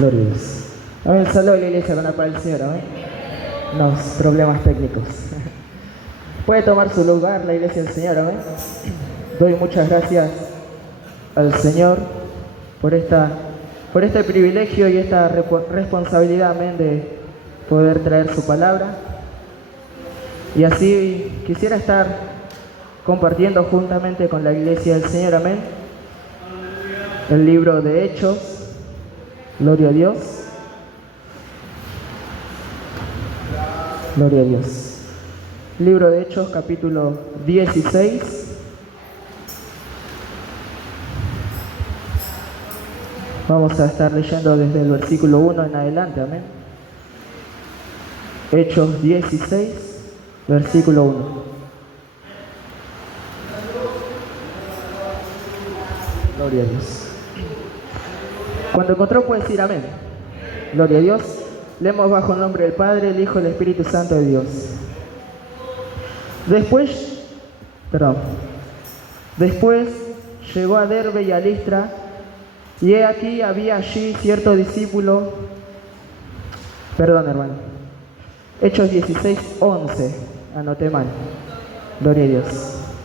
Gloria a Dios. Amén. Saludos a la iglesia con la paz del Señor. Amén. Los problemas técnicos. Puede tomar su lugar la iglesia del Señor. Amén. Doy muchas gracias al Señor por este privilegio y esta responsabilidad, amén, de poder traer su palabra. Y así quisiera estar compartiendo juntamente con la iglesia del Señor, amén, el libro de Hechos. Gloria a Dios. Gloria a Dios. Libro de Hechos, capítulo 16. Vamos a estar leyendo desde el versículo 1 en adelante, amén. Hechos 16, versículo 1. Gloria a Dios. Cuando encontró puede decir amén. Gloria a Dios. Leemos bajo el nombre del Padre, el Hijo y el Espíritu Santo de Dios. Después llegó a Derbe y a Listra, y he aquí había allí cierto discípulo. Hermano. Hechos 16, 11. Anoté mal. Gloria a Dios.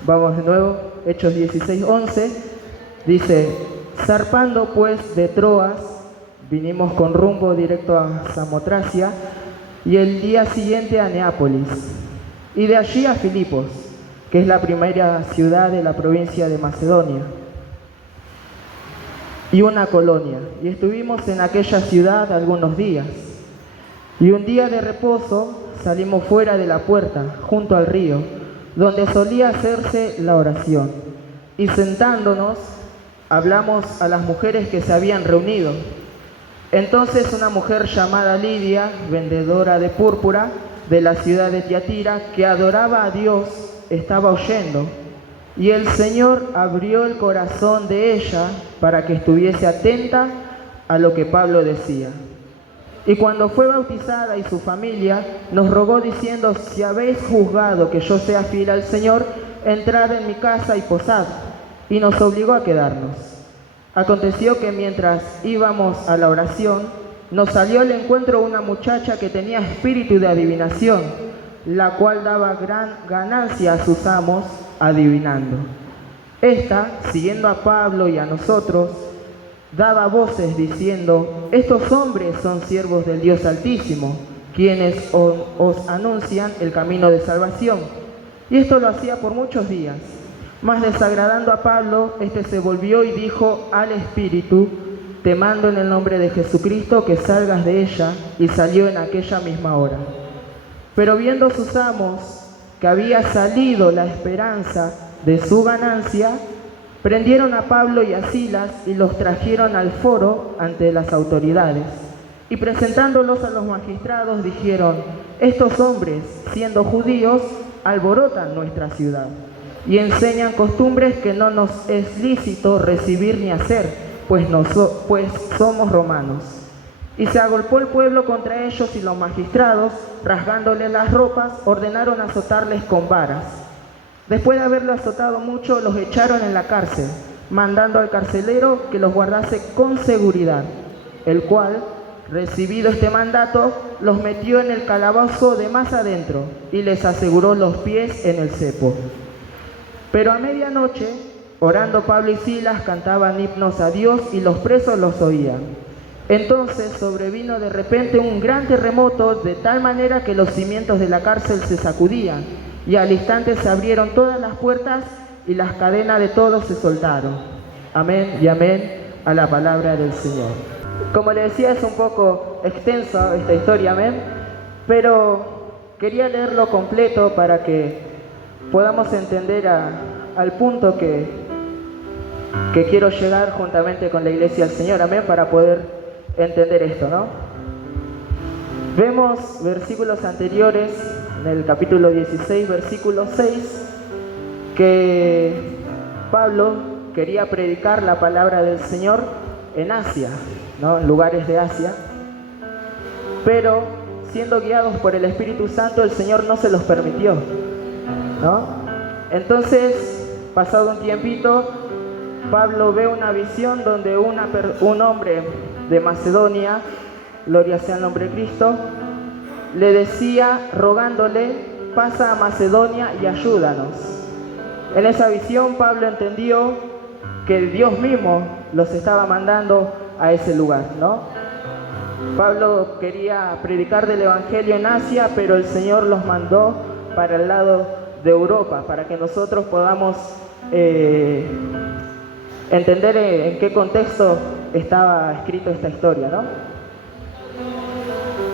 Vamos de nuevo. Hechos 16, 11. Dice: zarpando pues de Troas, vinimos con rumbo directo a Samotracia, y el día siguiente a Neápolis, y de allí a Filipos, que es la primera ciudad de la provincia de Macedonia, y una colonia. Y estuvimos en aquella ciudad algunos días. Y un día de reposo salimos fuera de la puerta, junto al río, donde solía hacerse la oración. Y sentándonos, hablamos a las mujeres que se habían reunido. Entonces una mujer llamada Lidia, vendedora de púrpura de la ciudad de Tiatira, que adoraba a Dios, estaba oyendo. Y el Señor abrió el corazón de ella para que estuviese atenta a lo que Pablo decía. Y cuando fue bautizada y su familia, nos rogó diciendo: si habéis juzgado que yo sea fiel al Señor, entrad en mi casa y posad. Y nos obligó a quedarnos. Aconteció que mientras íbamos a la oración, nos salió al encuentro una muchacha que tenía espíritu de adivinación, la cual daba gran ganancia a sus amos adivinando. Esta, siguiendo a Pablo y a nosotros, daba voces diciendo: estos hombres son siervos del Dios Altísimo, quienes os anuncian el camino de salvación. Y esto lo hacía por muchos días. Mas desagradando a Pablo, éste se volvió y dijo al espíritu: te mando en el nombre de Jesucristo que salgas de ella. Y salió en aquella misma hora. Pero viendo sus amos que había salido la esperanza de su ganancia, prendieron a Pablo y a Silas y los trajeron al foro ante las autoridades. Y presentándolos a los magistrados dijeron: estos hombres, siendo judíos, alborotan nuestra ciudad y enseñan costumbres que no nos es lícito recibir ni hacer, pues somos romanos. Y se agolpó el pueblo contra ellos, y los magistrados, rasgándoles las ropas, ordenaron azotarles con varas. Después de haberlos azotado mucho, los echaron en la cárcel, mandando al carcelero que los guardase con seguridad, el cual, recibido este mandato, los metió en el calabozo de más adentro y les aseguró los pies en el cepo. Pero a medianoche, orando Pablo y Silas, cantaban himnos a Dios y los presos los oían. Entonces sobrevino de repente un gran terremoto, de tal manera que los cimientos de la cárcel se sacudían, y al instante se abrieron todas las puertas y las cadenas de todos se soltaron. Amén y amén a la palabra del Señor. Como le decía, es un poco extenso esta historia, amén, pero quería leerlo completo para que podamos entender al punto que quiero llegar juntamente con la iglesia del Señor, amén, para poder entender esto, ¿no? Vemos versículos anteriores, en el capítulo 16, versículo 6, que Pablo quería predicar la palabra del Señor en Asia, ¿no? En lugares de Asia, pero siendo guiados por el Espíritu Santo, el Señor no se los permitió, ¿no? Entonces, pasado un tiempito, Pablo ve una visión donde un hombre de Macedonia, gloria sea el nombre de Cristo, le decía, rogándole, pasa a Macedonia y ayúdanos. En esa visión Pablo entendió que Dios mismo los estaba mandando a ese lugar, ¿no? Pablo quería predicar del Evangelio en Asia, pero el Señor los mandó para el lado de Europa, para que nosotros podamos entender en qué contexto estaba escrito esta historia, ¿no?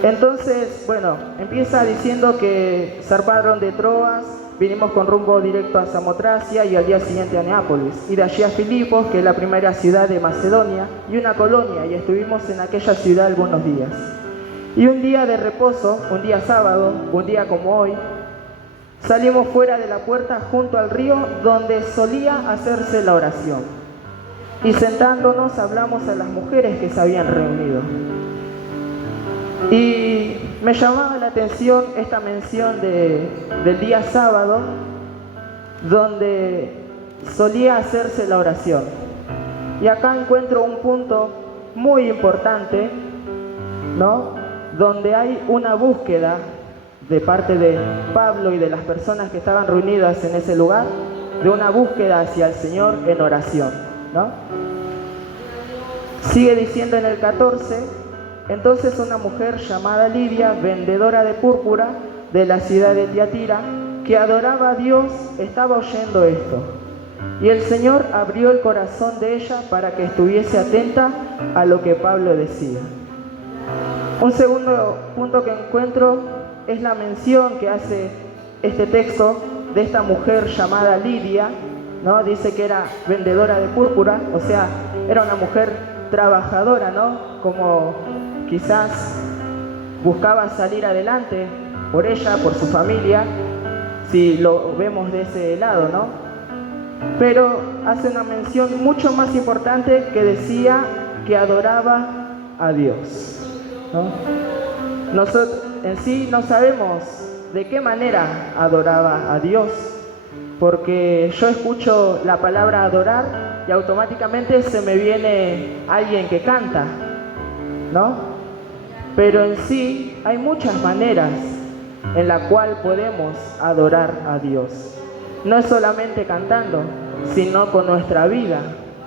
Entonces, bueno, empieza diciendo que zarparon de Troas, vinimos con rumbo directo a Samotracia y al día siguiente a Neápolis, y de allí a Filipos, que es la primera ciudad de Macedonia, y una colonia, y estuvimos en aquella ciudad algunos días. Y un día de reposo, un día sábado, un día como hoy, salimos fuera de la puerta junto al río donde solía hacerse la oración. Y sentándonos hablamos a las mujeres que se habían reunido. Y me llamaba la atención esta mención del día sábado, donde solía hacerse la oración. Y acá encuentro un punto muy importante, ¿no? Donde hay una búsqueda de parte de Pablo y de las personas que estaban reunidas en ese lugar, de una búsqueda hacia el Señor en oración, ¿no? Sigue diciendo en el 14, entonces una mujer llamada Lidia, vendedora de púrpura de la ciudad de Tiatira, que adoraba a Dios, estaba oyendo esto. Y el Señor abrió el corazón de ella para que estuviese atenta a lo que Pablo decía. Un segundo punto que encuentro es la mención que hace este texto de esta mujer llamada Lidia, ¿no? Dice que era vendedora de púrpura, o sea, era una mujer trabajadora, ¿no? Como quizás buscaba salir adelante por ella, por su familia, si lo vemos de ese lado, ¿no? Pero hace una mención mucho más importante que decía que adoraba a Dios, ¿no? Nosotros en sí no sabemos de qué manera adoraba a Dios, porque yo escucho la palabra adorar y automáticamente se me viene alguien que canta, ¿no? Pero en sí hay muchas maneras en la cual podemos adorar a Dios. No es solamente cantando, sino con nuestra vida,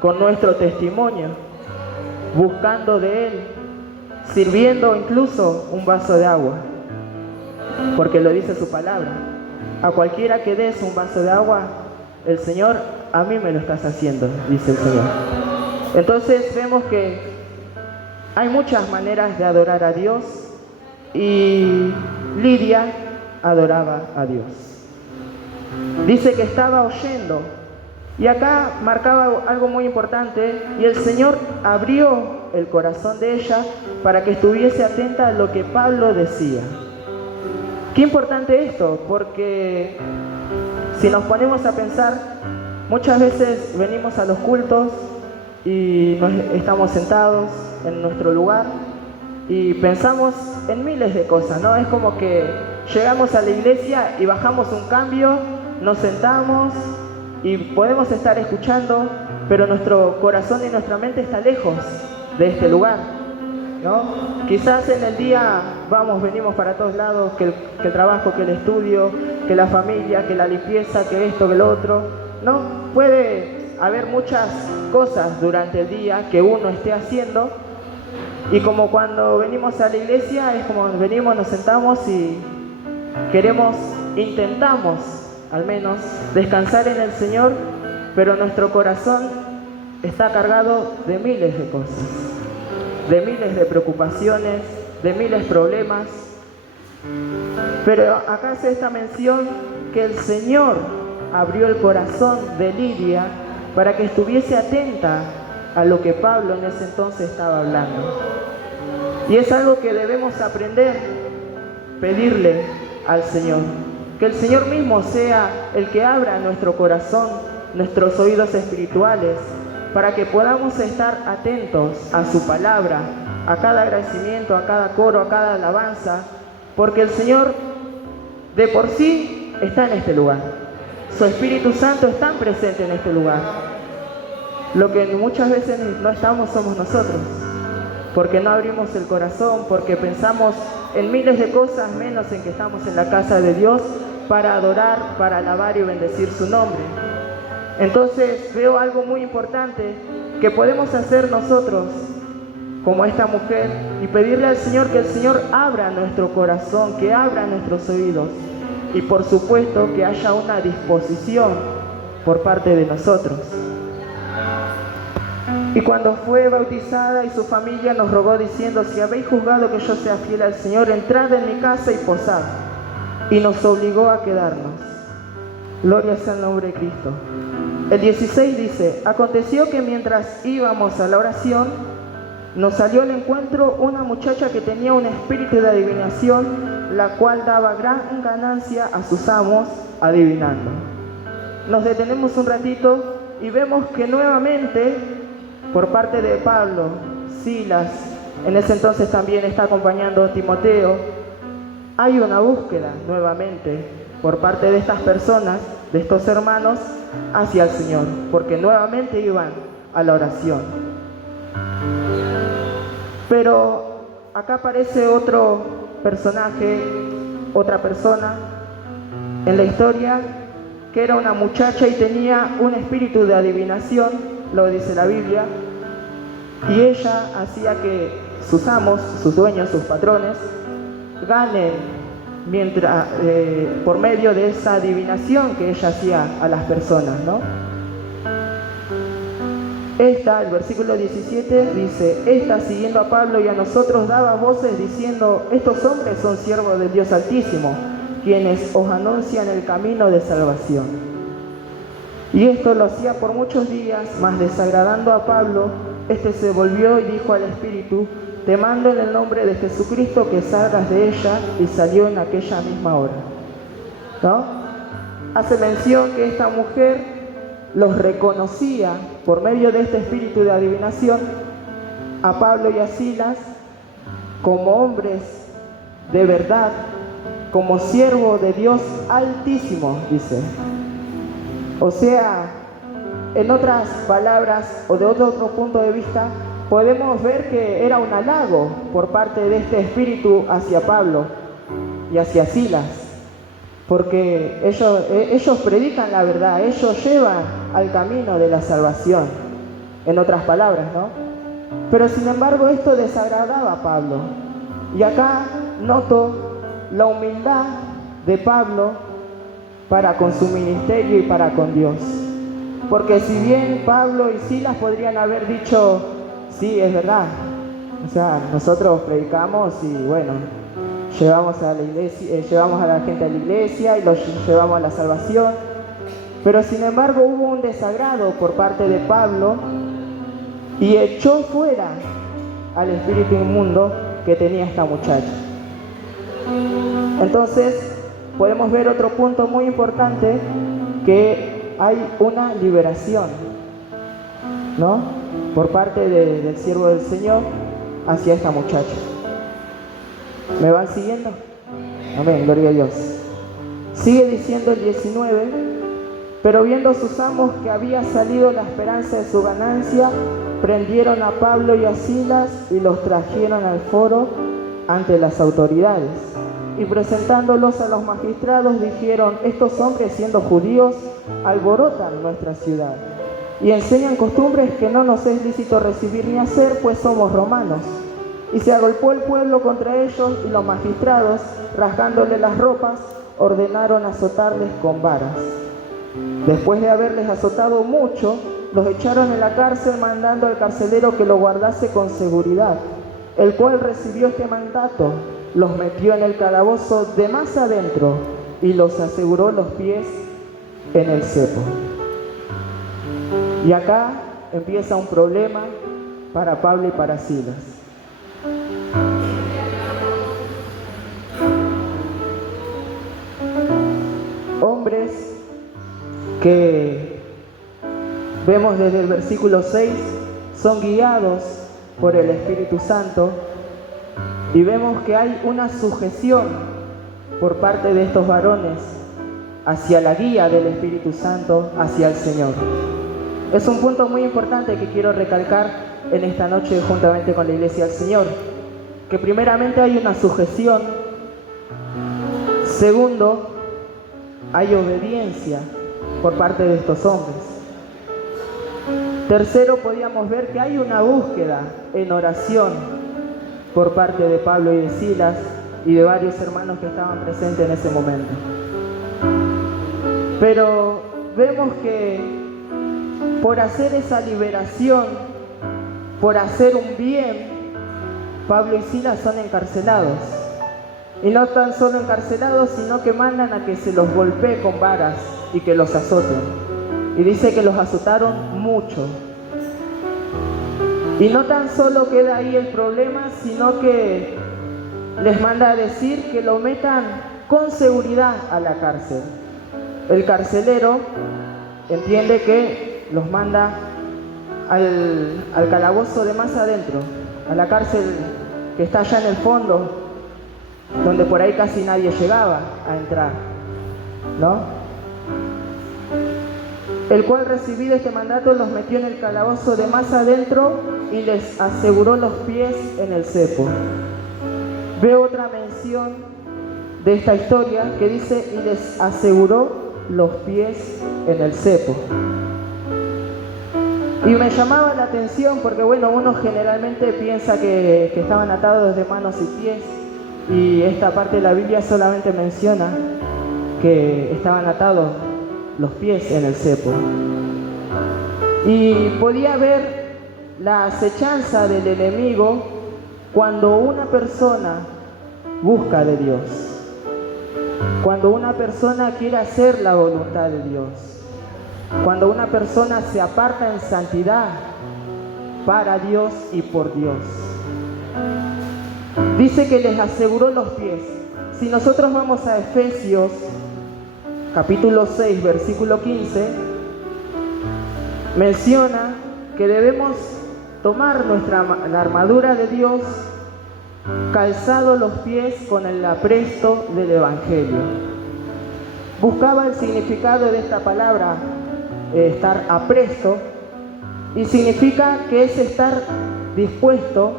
con nuestro testimonio, buscando de Él, sirviendo incluso un vaso de agua, porque lo dice su palabra. A cualquiera que des un vaso de agua, el Señor, a mí me lo estás haciendo, dice el Señor. Entonces vemos que hay muchas maneras de adorar a Dios y Lidia adoraba a Dios. Dice que estaba oyendo y acá marcaba algo muy importante y el Señor abrió el corazón de ella para que estuviese atenta a lo que Pablo decía. Qué importante esto, porque si nos ponemos a pensar, muchas veces venimos a los cultos y estamos sentados en nuestro lugar y pensamos en miles de cosas, ¿no? Es como que llegamos a la iglesia y bajamos un cambio, nos sentamos y podemos estar escuchando, pero nuestro corazón y nuestra mente está lejos de este lugar, ¿no? Quizás en el día venimos para todos lados, que el trabajo, que el estudio, que la familia, que la limpieza, que esto, que lo otro, ¿no? Puede haber muchas cosas durante el día que uno esté haciendo y como cuando venimos a la iglesia es como venimos, nos sentamos y intentamos al menos descansar en el Señor, pero nuestro corazón está cargado de miles de cosas, de miles de preocupaciones, de miles de problemas. Pero acá hace esta mención que el Señor abrió el corazón de Lidia para que estuviese atenta a lo que Pablo en ese entonces estaba hablando. Y es algo que debemos aprender, pedirle al Señor. Que el Señor mismo sea el que abra nuestro corazón, nuestros oídos espirituales, para que podamos estar atentos a su palabra, a cada agradecimiento, a cada coro, a cada alabanza, porque el Señor de por sí está en este lugar. Su Espíritu Santo está presente en este lugar. Lo que muchas veces no estamos somos nosotros. porque no abrimos el corazón, porque pensamos en miles de cosas menos en que estamos en la casa de Dios para adorar, para alabar y bendecir su nombre. Entonces veo algo muy importante que podemos hacer nosotros como esta mujer y pedirle al Señor que el Señor abra nuestro corazón, que abra nuestros oídos y por supuesto que haya una disposición por parte de nosotros. Y cuando fue bautizada y su familia nos rogó diciendo: si habéis juzgado que yo sea fiel al Señor, entrad en mi casa y posad. Y nos obligó a quedarnos. Gloria sea el nombre de Cristo. El 16 dice: aconteció que mientras íbamos a la oración, nos salió al encuentro una muchacha que tenía un espíritu de adivinación, la cual daba gran ganancia a sus amos adivinando. Nos detenemos un ratito y vemos que nuevamente, por parte de Pablo, Silas, en ese entonces también está acompañando a Timoteo, hay una búsqueda nuevamente por parte de estas personas, de estos hermanos, hacia el Señor, porque nuevamente iban a la oración. Pero acá aparece otro personaje, otra persona en la historia, que era una muchacha y tenía un espíritu de adivinación, lo dice la Biblia, y ella hacía que sus amos, sus dueños, sus patrones, ganen mientras, por medio de esa adivinación que ella hacía a las personas, ¿no? El versículo 17 dice: esta, siguiendo a Pablo y a nosotros, daba voces diciendo: estos hombres son siervos del Dios Altísimo, quienes os anuncian el camino de salvación. Y esto lo hacía por muchos días, mas desagradando a Pablo, este se volvió y dijo al espíritu: te mando en el nombre de Jesucristo que salgas de ella, y salió en aquella misma hora. ¿No? Hace mención que esta mujer los reconocía por medio de este espíritu de adivinación a Pablo y a Silas como hombres de verdad, como siervo de Dios Altísimo, dice. O sea, en otras palabras o de otro punto de vista, podemos ver que era un halago por parte de este espíritu hacia Pablo y hacia Silas, porque ellos predican la verdad, ellos llevan al camino de la salvación, en otras palabras, ¿no? Pero sin embargo esto desagradaba a Pablo, y acá noto la humildad de Pablo para con su ministerio y para con Dios, porque si bien Pablo y Silas podrían haber dicho: sí, es verdad, o sea, nosotros predicamos y bueno, llevamos a la iglesia, llevamos a la gente a la iglesia y los llevamos a la salvación. Pero sin embargo hubo un desagrado por parte de Pablo y echó fuera al espíritu inmundo que tenía esta muchacha. Entonces podemos ver otro punto muy importante, que hay una liberación, ¿no?, por parte del siervo del Señor hacia esta muchacha. ¿Me van siguiendo? Amén, gloria a Dios. Sigue diciendo el 19: pero viendo sus amos que había salido la esperanza de su ganancia, prendieron a Pablo y a Silas y los trajeron al foro ante las autoridades. Y presentándolos a los magistrados dijeron: estos hombres, siendo judíos, alborotan nuestra ciudad y enseñan costumbres que no nos es lícito recibir ni hacer, pues somos romanos. Y se agolpó el pueblo contra ellos, y los magistrados, rasgándole las ropas, ordenaron azotarles con varas. Después de haberles azotado mucho, los echaron en la cárcel, mandando al carcelero que lo guardase con seguridad, el cual recibió este mandato, los metió en el calabozo de más adentro y los aseguró los pies en el cepo. Y acá empieza un problema para Pablo y para Silas. Hombres que vemos desde el versículo 6 son guiados por el Espíritu Santo, y vemos que hay una sujeción por parte de estos varones hacia la guía del Espíritu Santo, hacia el Señor. Es un punto muy importante que quiero recalcar, en esta noche juntamente con la Iglesia del Señor. Que primeramente hay una sujeción, segundo, hay obediencia por parte de estos hombres. Tercero, podíamos ver que hay una búsqueda en oración por parte de Pablo y de Silas y de varios hermanos que estaban presentes en ese momento. Pero vemos que por hacer esa liberación, por hacer un bien, Pablo y Silas son encarcelados. Y no tan solo encarcelados, sino que mandan a que se los golpee con varas y que los azoten. Y dice que los azotaron mucho. Y no tan solo queda ahí el problema, sino que les manda a decir que lo metan con seguridad a la cárcel. El carcelero entiende que los manda al calabozo de más adentro, a la cárcel que está allá en el fondo, donde por ahí casi nadie llegaba a entrar, ¿no? El cual, recibido este mandato, los metió en el calabozo de más adentro y les aseguró los pies en el cepo. Veo otra mención de esta historia que dice, y les aseguró los pies en el cepo. Y me llamaba la atención porque, bueno, uno generalmente piensa que estaban atados de manos y pies, y esta parte de la Biblia solamente menciona que estaban atados los pies en el cepo. Y podía ver la acechanza del enemigo cuando una persona busca de Dios, cuando una persona quiere hacer la voluntad de Dios, cuando una persona se aparta en santidad para Dios y por Dios. Dice que les aseguró los pies. Si nosotros vamos a Efesios capítulo 6, versículo 15, menciona que debemos tomar la armadura de Dios, calzado los pies con el apresto del Evangelio. Buscaba el significado de esta palabra, estar apresto, y significa que es estar dispuesto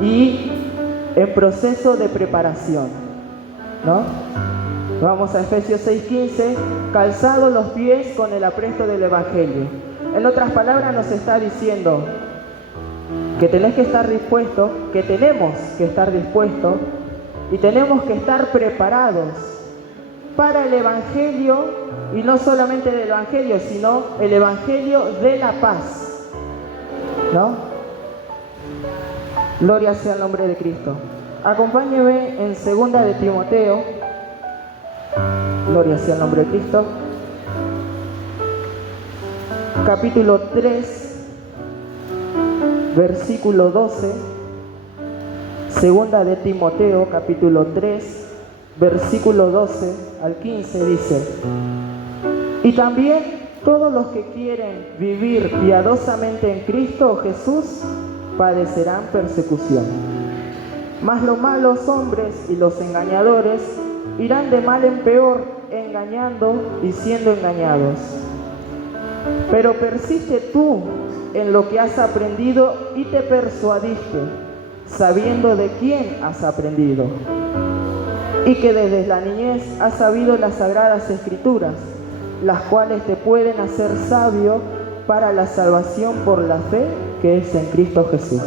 y en proceso de preparación, ¿no? Vamos a Efesios 6:15, calzado los pies con el apresto del Evangelio. En otras palabras nos está diciendo que tenés que estar dispuesto, que tenemos que estar dispuestos y tenemos que estar preparados para el Evangelio, y no solamente del Evangelio, sino el Evangelio de la paz, ¿no? Gloria sea el nombre de Cristo. Acompáñeme en 2 de Timoteo. Gloria sea el nombre de Cristo. Capítulo 3, versículo 12. 2 de Timoteo, capítulo 3, versículo 12 al 15 dice: y también todos los que quieren vivir piadosamente en Cristo Jesús padecerán persecución. Mas los malos hombres y los engañadores irán de mal en peor, engañando y siendo engañados. Pero persiste tú en lo que has aprendido y te persuadiste, sabiendo de quién has aprendido, y que desde la niñez has sabido las sagradas escrituras, las cuales te pueden hacer sabio para la salvación por la fe que es en Cristo Jesús.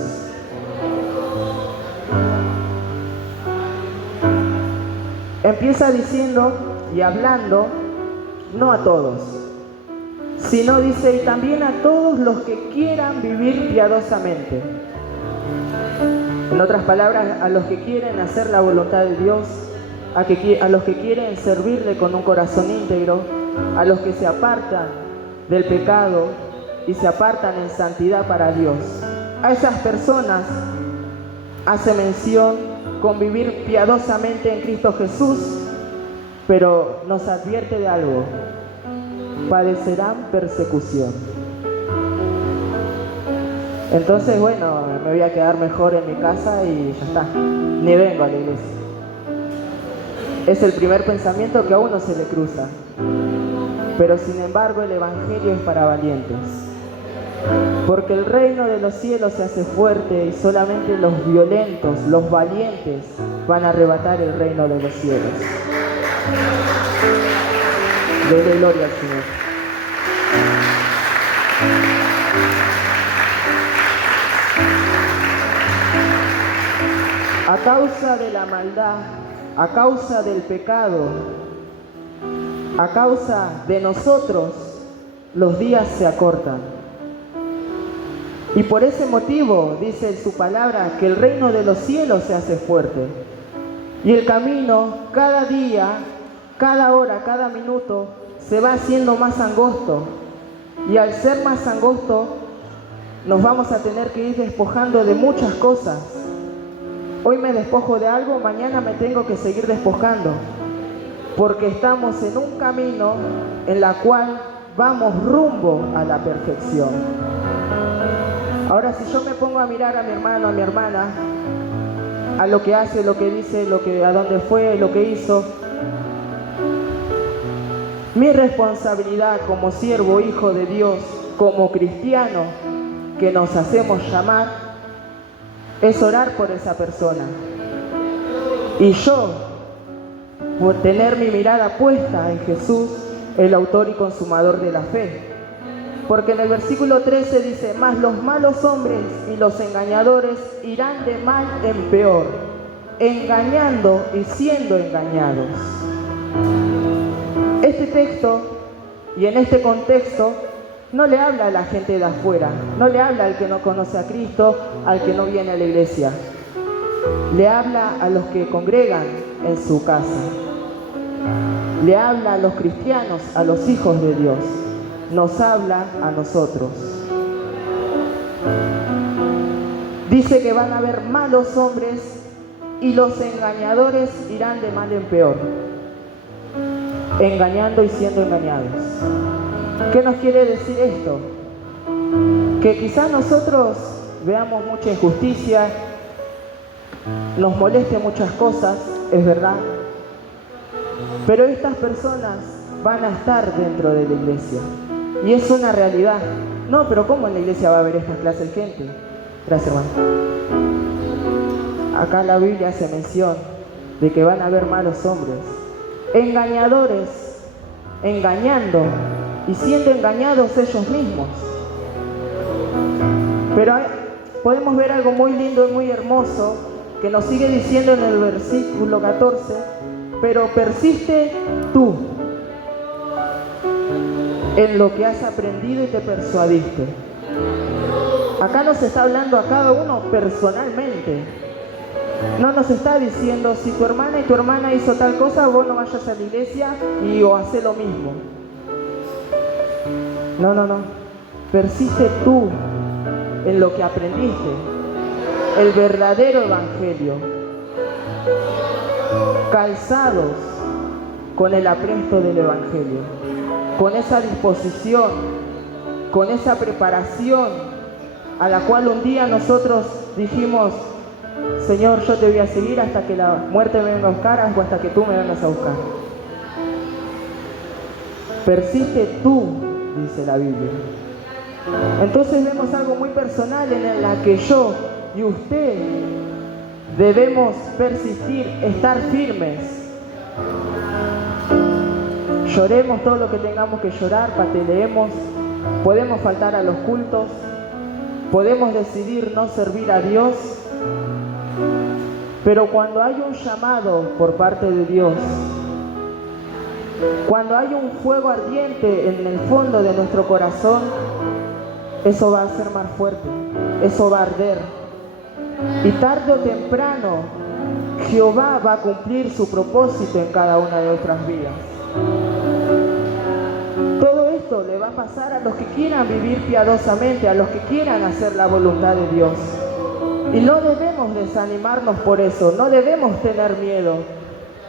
Empieza diciendo y hablando, no a todos, sino dice, y también a todos los que quieran vivir piadosamente. En otras palabras, a los que quieren hacer la voluntad de Dios, a los que quieren servirle con un corazón íntegro, a los que se apartan del pecado y se apartan en santidad para Dios. A esas personas hace mención con vivir piadosamente en Cristo Jesús, pero nos advierte de algo: padecerán persecución. Entonces, bueno, me voy a quedar mejor en mi casa y ya está, ni vengo a la iglesia. Es el primer pensamiento que a uno se le cruza. Pero sin embargo el Evangelio es para valientes. Porque el reino de los cielos se hace fuerte y solamente los violentos, los valientes, van a arrebatar el reino de los cielos. Dele gloria al Señor. A causa de la maldad, a causa del pecado, a causa de nosotros, los días se acortan. Y por ese motivo, dice en su palabra, que el reino de los cielos se hace fuerte. Y el camino, cada día, cada hora, cada minuto, se va haciendo más angosto. Y al ser más angosto, nos vamos a tener que ir despojando de muchas cosas. Hoy me despojo de algo, mañana me tengo que seguir despojando. Porque estamos en un camino en la cual vamos rumbo a la perfección. Ahora, si yo me pongo a mirar a mi hermano, a mi hermana, a lo que hace, lo que dice, a dónde fue, lo que hizo, mi responsabilidad como siervo, hijo de Dios, como cristiano que nos hacemos llamar, es orar por esa persona. Y yo, por tener mi mirada puesta en Jesús, el autor y consumador de la fe. Porque en el versículo 13 dice, mas los malos hombres y los engañadores irán de mal en peor, engañando y siendo engañados. Este texto, y en este contexto, no le habla a la gente de afuera, no le habla al que no conoce a Cristo, al que no viene a la iglesia. Le habla a los que congregan en su casa. Le habla a los cristianos, a los hijos de Dios. Nos habla a nosotros. Dice que van a haber malos hombres y los engañadores irán de mal en peor, engañando y siendo engañados. ¿Qué nos quiere decir esto? Que quizás nosotros veamos mucha injusticia, nos moleste muchas cosas, es verdad, pero estas personas van a estar dentro de la iglesia. Y es una realidad. No, pero ¿cómo en la iglesia va a haber esta clase de gente? Gracias, hermano. Acá la Biblia hace mención de que van a haber malos hombres, engañadores, engañando y siendo engañados ellos mismos. Pero podemos ver algo muy lindo y muy hermoso que nos sigue diciendo en el versículo 14, pero persiste tú en lo que has aprendido y te persuadiste. Acá nos está hablando a cada uno personalmente. No nos está diciendo, si tu hermana y tu hermana hizo tal cosa, vos no vayas a la iglesia o hacé lo mismo. No. Persiste tú en lo que aprendiste. El verdadero evangelio. Calzados con el apresto del evangelio. Con esa disposición, con esa preparación a la cual un día nosotros dijimos, Señor, yo te voy a seguir hasta que la muerte me venga a buscar o hasta que tú me vengas a buscar. Persiste tú, dice la Biblia. Entonces vemos algo muy personal en la que yo y usted debemos persistir, estar firmes. Lloremos todo lo que tengamos que llorar, pataleemos, podemos faltar a los cultos, podemos decidir no servir a Dios, pero cuando hay un llamado por parte de Dios, cuando hay un fuego ardiente en el fondo de nuestro corazón, eso va a ser más fuerte, eso va a arder. Y tarde o temprano, Jehová va a cumplir su propósito en cada una de nuestras vidas. Todo esto le va a pasar a los que quieran vivir piadosamente, a los que quieran hacer la voluntad de Dios. Y no debemos desanimarnos por eso, no debemos tener miedo.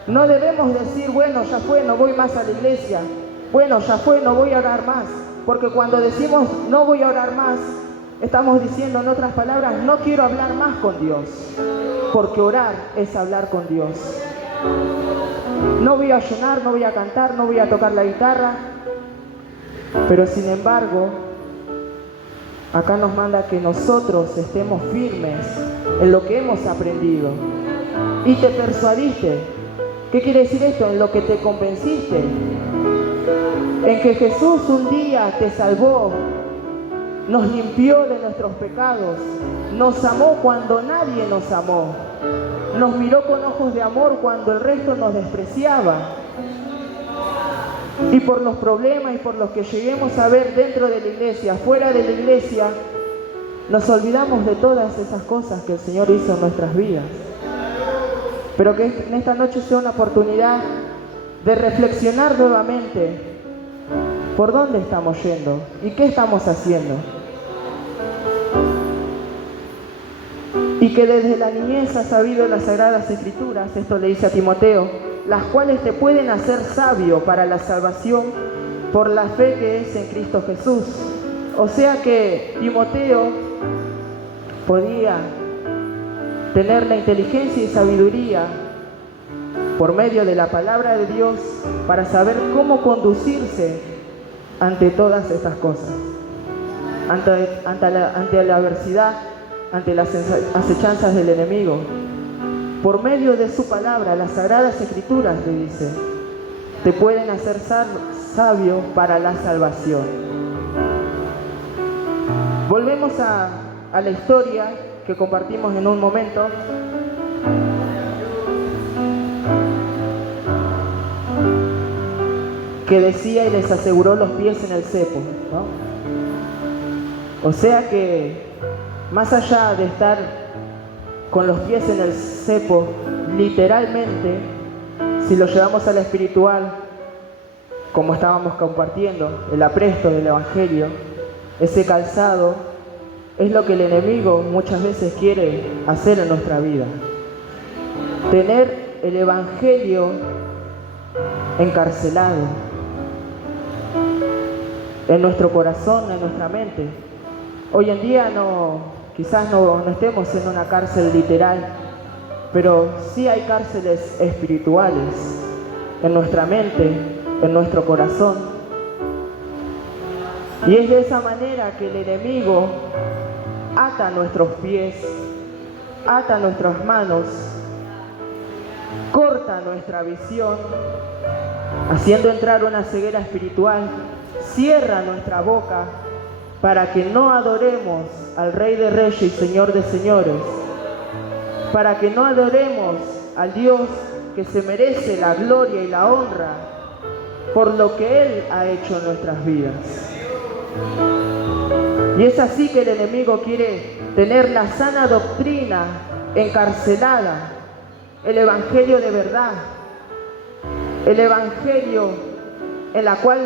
No debemos decir, bueno, ya fue, no voy más a la iglesia. Bueno, ya fue, no voy a orar más. Porque cuando decimos no voy a orar más, estamos diciendo en otras palabras, no quiero hablar más con Dios. Porque orar es hablar con Dios. No voy a ayunar, no voy a cantar, no voy a tocar la guitarra. Pero sin embargo, acá nos manda que nosotros estemos firmes en lo que hemos aprendido. Y te persuadiste. ¿Qué quiere decir esto? En lo que te convenciste. En que Jesús un día te salvó, nos limpió de nuestros pecados, nos amó cuando nadie nos amó, nos miró con ojos de amor cuando el resto nos despreciaba. Y por los problemas y por los que lleguemos a ver dentro de la iglesia, fuera de la iglesia, nos olvidamos de todas esas cosas que el Señor hizo en nuestras vidas. Pero que en esta noche sea una oportunidad de reflexionar nuevamente por dónde estamos yendo y qué estamos haciendo. Y que desde la niñez has sabido las Sagradas Escrituras, esto le dice a Timoteo, las cuales te pueden hacer sabio para la salvación por la fe que es en Cristo Jesús. O sea que Timoteo podía tener la inteligencia y sabiduría por medio de la palabra de Dios para saber cómo conducirse ante todas estas cosas, ante la adversidad, ante las acechanzas del enemigo. Por medio de su palabra, las Sagradas Escrituras, le dice, te pueden hacer sabio para la salvación. Volvemos a la historia que compartimos en un momento. Que decía y les aseguró los pies en el cepo, ¿no? O sea que más allá de estar con los pies en el cepo, literalmente, si lo llevamos a la espiritual, como estábamos compartiendo, el apresto del Evangelio, ese calzado, es lo que el enemigo muchas veces quiere hacer en nuestra vida. Tener el Evangelio encarcelado en nuestro corazón, en nuestra mente. Hoy en día quizás no estemos en una cárcel literal, pero sí hay cárceles espirituales en nuestra mente, en nuestro corazón. Y es de esa manera que el enemigo ata nuestros pies, ata nuestras manos, corta nuestra visión, haciendo entrar una ceguera espiritual, cierra nuestra boca para que no adoremos al Rey de Reyes y Señor de Señores, para que no adoremos al Dios que se merece la gloria y la honra por lo que Él ha hecho en nuestras vidas. Y es así que el enemigo quiere tener la sana doctrina encarcelada, el Evangelio de verdad, el Evangelio en la cual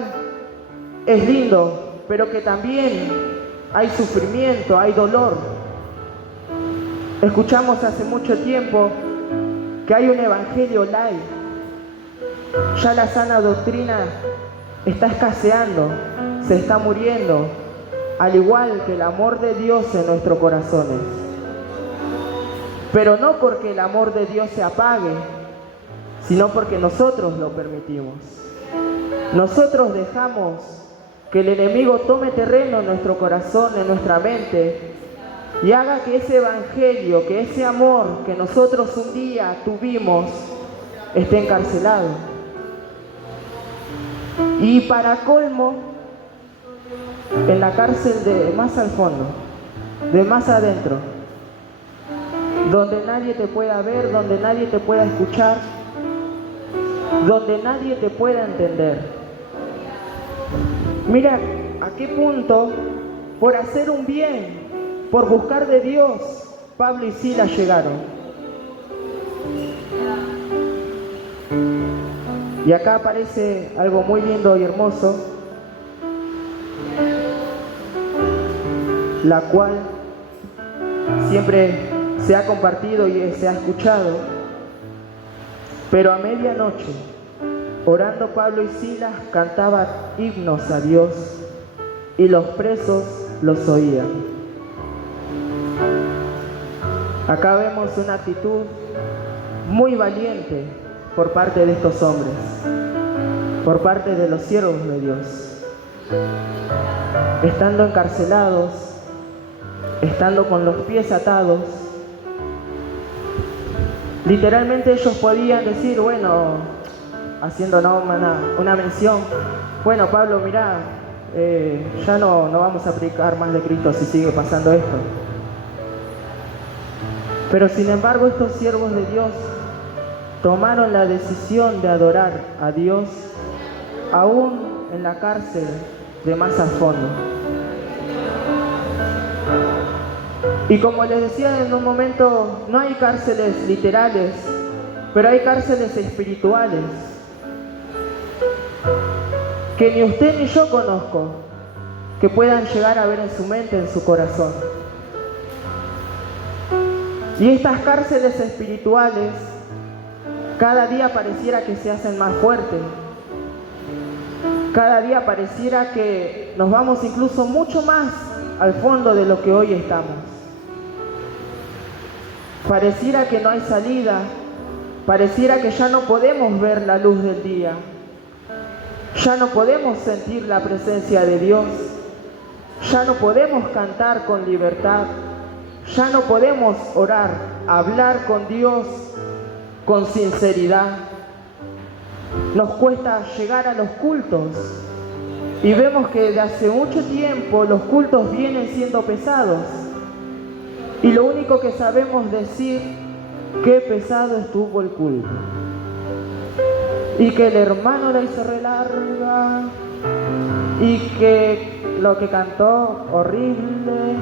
es lindo, pero que también hay sufrimiento, hay dolor. Escuchamos hace mucho tiempo que hay un Evangelio light. Ya la sana doctrina está escaseando, se está muriendo, al igual que el amor de Dios en nuestros corazones. Pero no porque el amor de Dios se apague, sino porque nosotros lo permitimos. Nosotros dejamos que el enemigo tome terreno en nuestro corazón, en nuestra mente, y haga que ese evangelio, que ese amor que nosotros un día tuvimos, esté encarcelado. Y para colmo, en la cárcel de más al fondo, de más adentro, donde nadie te pueda ver, donde nadie te pueda escuchar, donde nadie te pueda entender. Mira a qué punto, por hacer un bien, por buscar de Dios, Pablo y Silas llegaron. Y acá aparece algo muy lindo y hermoso, la cual siempre se ha compartido y se ha escuchado. Pero a medianoche, orando Pablo y Silas, cantaban himnos a Dios y los presos los oían. Acá vemos una actitud muy valiente por parte de estos hombres, por parte de los siervos de Dios. Estando encarcelados, estando con los pies atados. Literalmente ellos podían decir, bueno, haciendo una mención, bueno, Pablo, mirá, ya no vamos a predicar más de Cristo si sigue pasando esto. Pero sin embargo, estos siervos de Dios tomaron la decisión de adorar a Dios aún en la cárcel de más a fondo. Y como les decía en un momento, no hay cárceles literales, pero hay cárceles espirituales que ni usted ni yo conozco, que puedan llegar a ver en su mente, en su corazón. Y estas cárceles espirituales cada día pareciera que se hacen más fuertes. Cada día pareciera que nos vamos incluso mucho más al fondo de lo que hoy estamos. Pareciera que no hay salida, pareciera que ya no podemos ver la luz del día, ya no podemos sentir la presencia de Dios, ya no podemos cantar con libertad, ya no podemos orar, hablar con Dios con sinceridad. Nos cuesta llegar a los cultos y vemos que desde hace mucho tiempo los cultos vienen siendo pesados. Y lo único que sabemos decir, qué pesado estuvo el culto. Y que el hermano la hizo re larga. Y que lo que cantó, horrible.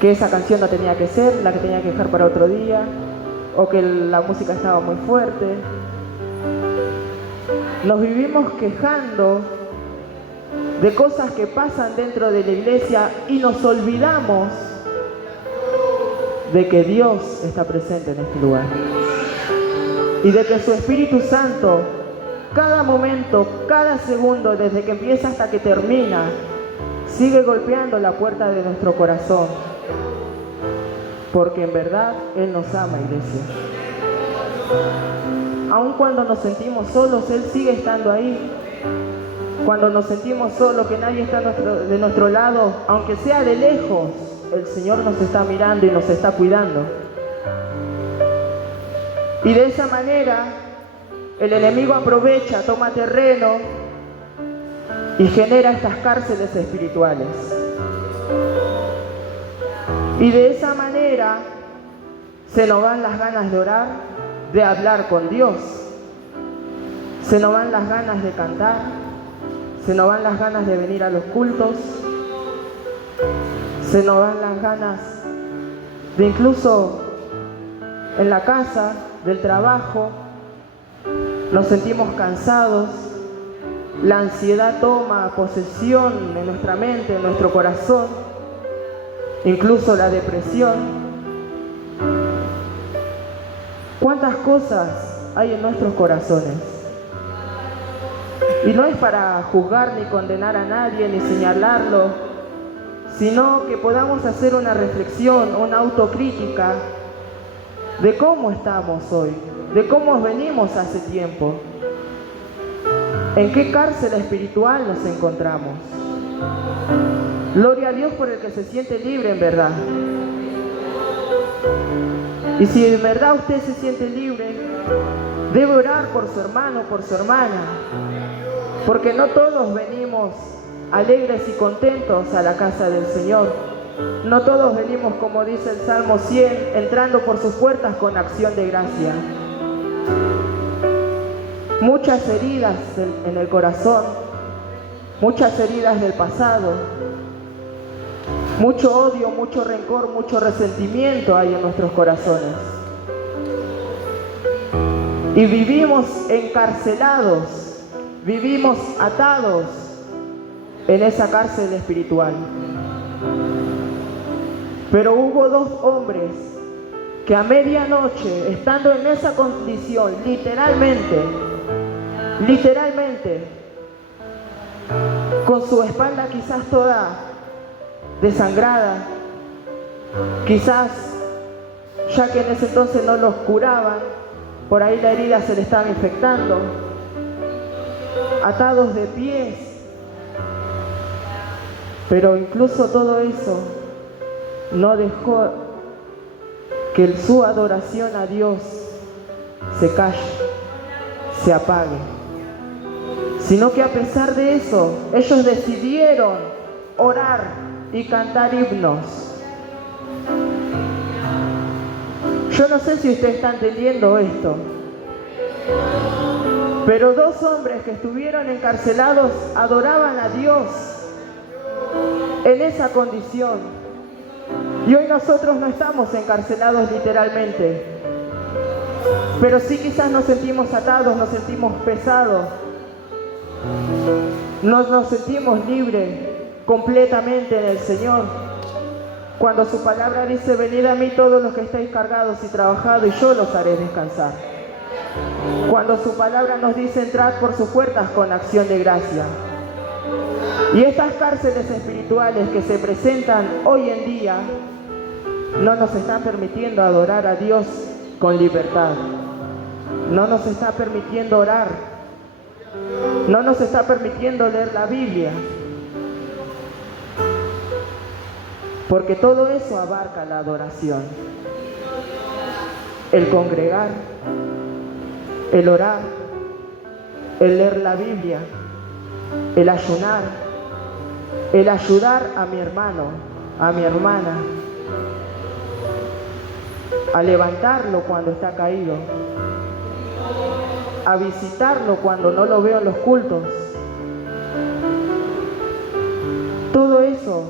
Que esa canción no tenía que ser, la que tenía que dejar para otro día. O que la música estaba muy fuerte. Nos vivimos quejando de cosas que pasan dentro de la iglesia y nos olvidamos de que Dios está presente en este lugar y de que su Espíritu Santo cada momento, cada segundo, desde que empieza hasta que termina, sigue golpeando la puerta de nuestro corazón, porque en verdad Él nos ama, iglesia. Aun cuando nos sentimos solos, Él sigue estando ahí. Cuando nos sentimos solos, que nadie está de nuestro lado, aunque sea de lejos, el Señor nos está mirando y nos está cuidando. Y de esa manera, el enemigo aprovecha, toma terreno y genera estas cárceles espirituales. Y de esa manera se nos van las ganas de orar, de hablar con Dios. Se nos van las ganas de cantar. Se nos van las ganas de venir a los cultos, se nos van las ganas de incluso en la casa, del trabajo, nos sentimos cansados, la ansiedad toma posesión en nuestra mente, en nuestro corazón, incluso la depresión. ¿Cuántas cosas hay en nuestros corazones? Y no es para juzgar ni condenar a nadie ni señalarlo, sino que podamos hacer una reflexión, una autocrítica de cómo estamos hoy, de cómo venimos hace tiempo, en qué cárcel espiritual nos encontramos. Gloria a Dios por el que se siente libre en verdad. Y si en verdad usted se siente libre, debe orar por su hermano, por su hermana. Porque no todos venimos alegres y contentos a la casa del Señor. No todos venimos, como dice el Salmo 100, entrando por sus puertas con acción de gracia. Muchas heridas en el corazón, muchas heridas del pasado, mucho odio, mucho rencor, mucho resentimiento hay en nuestros corazones. Y vivimos encarcelados. Vivimos atados en esa cárcel espiritual. Pero hubo dos hombres que a medianoche, estando en esa condición, literalmente, con su espalda quizás toda desangrada, quizás ya que en ese entonces no los curaban, por ahí la herida se le estaba infectando, atados de pies, Pero incluso todo eso no dejó que su adoración a Dios se calle, se apague, sino que a pesar de eso, ellos decidieron orar y cantar himnos. Yo no sé si usted está entendiendo esto, pero 2 hombres que estuvieron encarcelados adoraban a Dios en esa condición. Y hoy nosotros no estamos encarcelados literalmente, pero sí quizás nos sentimos atados, nos sentimos pesados, no nos sentimos libres completamente en el Señor. Cuando su palabra dice: venid a mí todos los que estáis cargados y trabajados, y yo los haré descansar. Cuando su palabra nos dice: entrad por sus puertas con acción de gracia. Y estas cárceles espirituales que se presentan hoy en día no nos están permitiendo adorar a Dios con libertad. No nos está permitiendo orar. No nos está permitiendo leer la Biblia. Porque todo eso abarca la adoración. El congregar, el orar, el leer la Biblia, el ayunar, el ayudar a mi hermano, a mi hermana, a levantarlo cuando está caído, a visitarlo cuando no lo veo en los cultos. Todo eso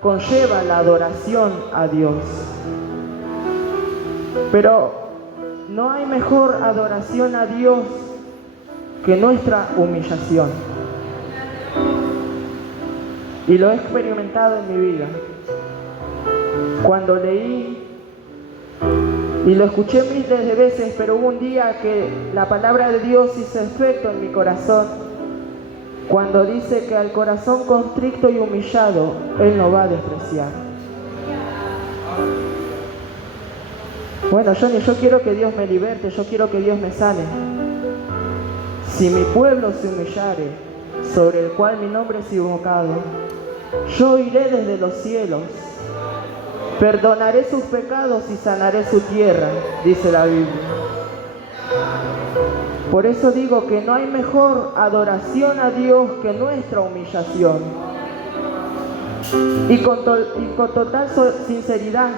conlleva la adoración a Dios. Pero no hay mejor adoración a Dios que nuestra humillación. Y lo he experimentado en mi vida. Cuando leí y lo escuché miles de veces, pero hubo un día que la palabra de Dios hizo efecto en mi corazón, cuando dice que al corazón contrito y humillado Él no va a despreciar. Bueno, yo quiero que Dios me liberte, yo quiero que Dios me sane. Si mi pueblo se humillare, sobre el cual mi nombre es invocado, yo iré desde los cielos, perdonaré sus pecados y sanaré su tierra, dice la Biblia. Por eso digo que no hay mejor adoración a Dios que nuestra humillación. Y con total sinceridad,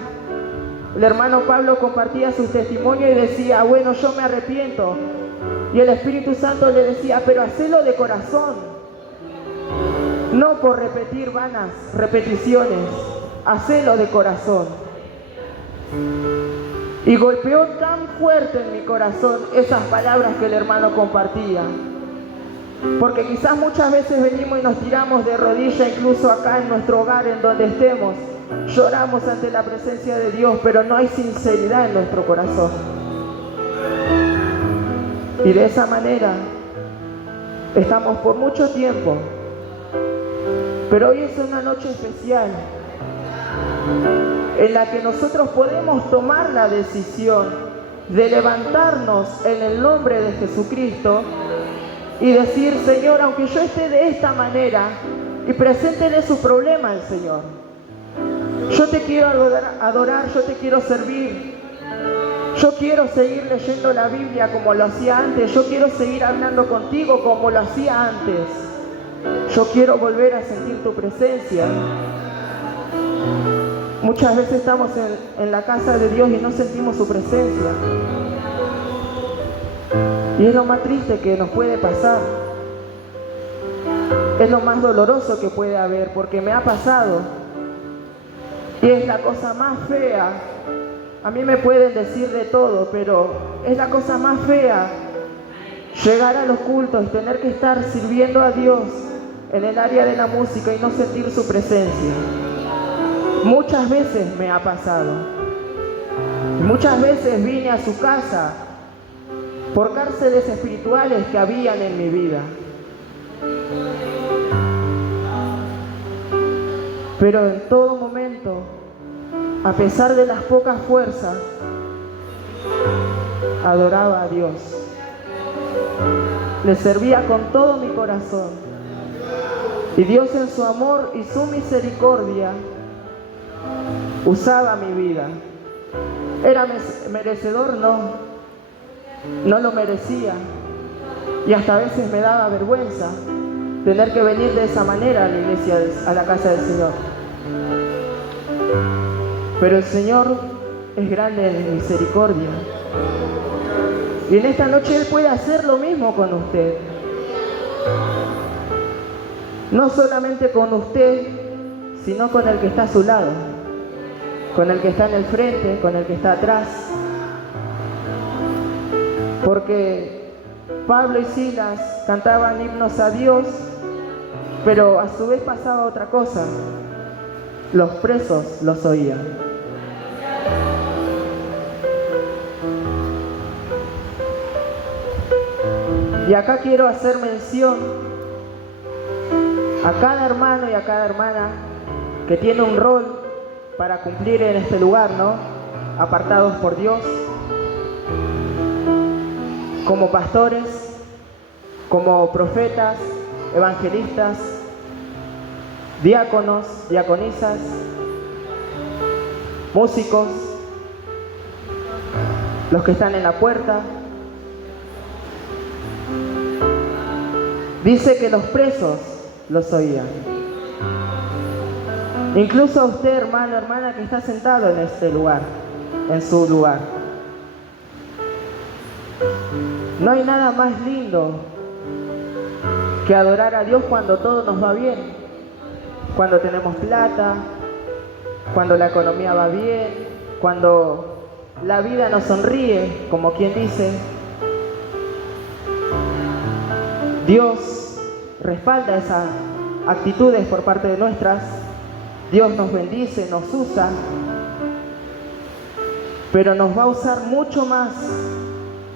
el hermano Pablo compartía su testimonio y decía: bueno, yo me arrepiento. Y el Espíritu Santo le decía: pero hacelo de corazón, no por repetir vanas repeticiones, hacelo de corazón. Y golpeó tan fuerte en mi corazón esas palabras que el hermano compartía. Porque quizás muchas veces venimos y nos tiramos de rodillas, incluso acá en nuestro hogar, en donde estemos, lloramos ante la presencia de Dios, pero no hay sinceridad en nuestro corazón. Y de esa manera estamos por mucho tiempo. Pero hoy es una noche especial en la que nosotros podemos tomar la decisión de levantarnos en el nombre de Jesucristo y decir: Señor, aunque yo esté de esta manera, y preséntele su problema al Señor, yo te quiero adorar, yo te quiero servir, yo quiero seguir leyendo la Biblia como lo hacía antes, yo quiero seguir hablando contigo como lo hacía antes, yo quiero volver a sentir tu presencia. Muchas veces estamos en la casa de Dios y no sentimos su presencia. Y es lo más triste que nos puede pasar. Es lo más doloroso que puede haber, porque me ha pasado. Y es la cosa más fea. A mí me pueden decir de todo, pero es la cosa más fea llegar a los cultos y tener que estar sirviendo a Dios en el área de la música y no sentir su presencia. Muchas veces me ha pasado. Muchas veces vine a su casa por cárceles espirituales que habían en mi vida. Pero en todo momento, a pesar de las pocas fuerzas, adoraba a Dios. Le servía con todo mi corazón. Y Dios en su amor y su misericordia usaba mi vida. ¿Era merecedor? No lo merecía. Y hasta a veces me daba vergüenza tener que venir de esa manera a la iglesia, a la casa del Señor. Pero el Señor es grande en misericordia. Y en esta noche Él puede hacer lo mismo con usted. No solamente con usted, sino con el que está a su lado, con el que está en el frente, con el que está atrás. Porque Pablo y Silas cantaban himnos a Dios, pero a su vez pasaba otra cosa. Los presos los oían. Y acá quiero hacer mención a cada hermano y a cada hermana que tiene un rol para cumplir en este lugar, ¿no? Apartados por Dios, como pastores, como profetas, evangelistas, diáconos, diaconisas, músicos, los que están en la puerta. Dice que los presos los oían. Incluso a usted, hermano, hermana, que está sentado en este lugar, en su lugar. No hay nada más lindo que adorar a Dios cuando todo nos va bien, cuando tenemos plata, cuando la economía va bien, cuando la vida nos sonríe, como quien dice. Dios respalda esas actitudes por parte de nuestras. Dios nos bendice, nos usa, pero nos va a usar mucho más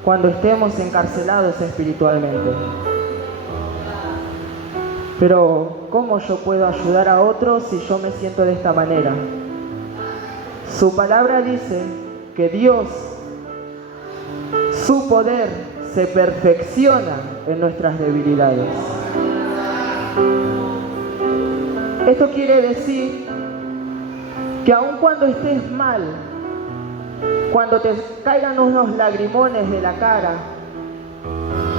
cuando estemos encarcelados espiritualmente. Pero ¿cómo yo puedo ayudar a otros si yo me siento de esta manera? Su palabra dice que Dios, su poder se perfecciona en nuestras debilidades. Esto quiere decir que aun cuando estés mal, cuando te caigan unos lagrimones de la cara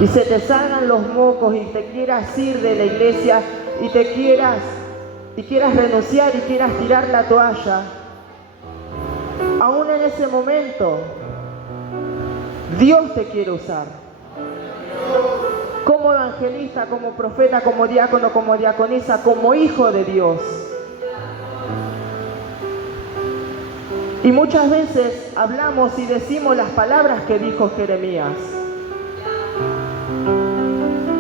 y se te salgan los mocos y te quieras ir de la iglesia y quieras renunciar y quieras tirar la toalla, aún en ese momento Dios te quiere usar como evangelista, como profeta, como diácono, como diaconisa, como hijo de Dios. Y muchas veces hablamos y decimos las palabras que dijo Jeremías.